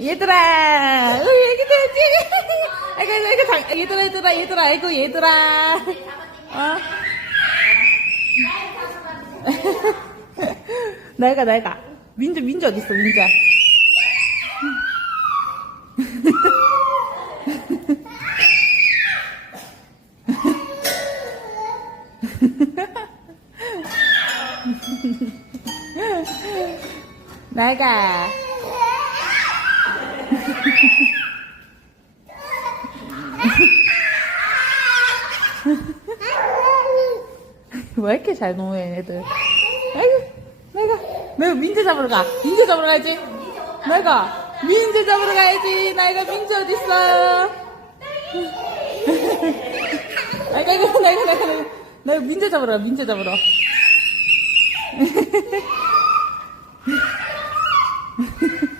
얘들아, 우리 애기 돼지. 아이고, 아이고, 장, 얘들아, 얘들아, 얘들아, 아이고, 얘들아. 어? 날가, 날가. 민주, 민주 어딨어, 민주. 날가. 왜 이렇게 잘 노해, 애들. 아이고, 내가, 내가 민재 잡으러 가. 민재 잡으러 가야지. 내가, 민재 잡으러 가야지. 나이가 민재 어딨어? 아이고, 아이고, 내가, 내가. 내가 민재 잡으러 가, 민재 잡으러.